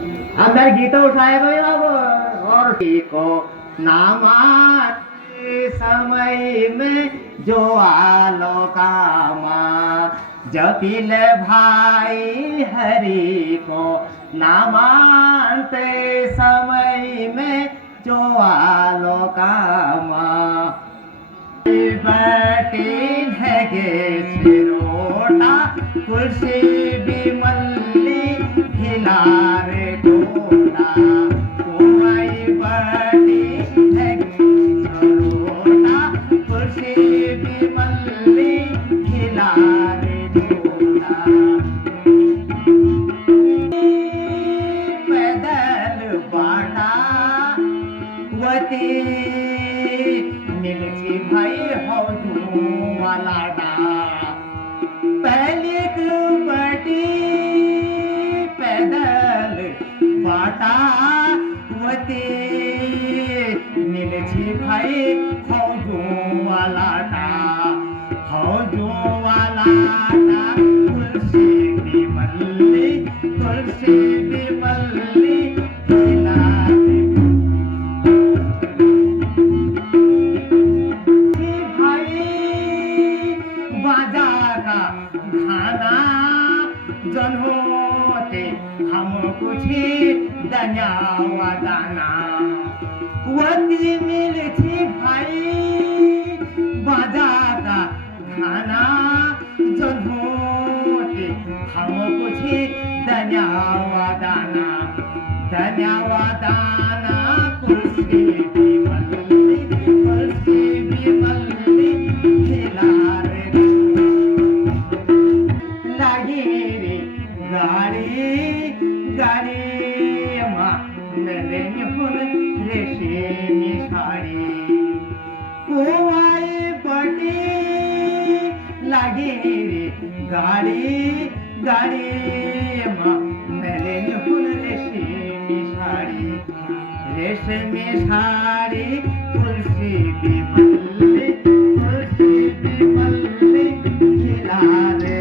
अंदर गीत उठाए गए अब और को नामात समय में जो आलो कामा जपिल भाई हरि को नामांते समय में जो आलो कामा बटी ढगे छिरोटा तुलसी बिमल्ली खिलारे टोटा कोई बटी ढगे छिरोटा तुलसी बिमल्ली खिलारे टोटा पैदल बाटा वती मिलती भाई हो वाला डा पहले बड़ी पैदल बाटा वती मिलती भाई हो वाला डा हो वाला डा तुलसी बिमल्ली तुलसी बिमल्ली जनोते हम कुछ दनियावा दाना वती मिलती भाई बाजार का खाना जनोते हम कुछ दनियावा दाना कुर्सी भी मल्ली खिलारे लागी रे गाडी नलेन हुन रेशमी साडी कोवाई पटी लागी रे गाडी नलेन हुन रेशमी साडी तुलसी बिमल्ली खिलारे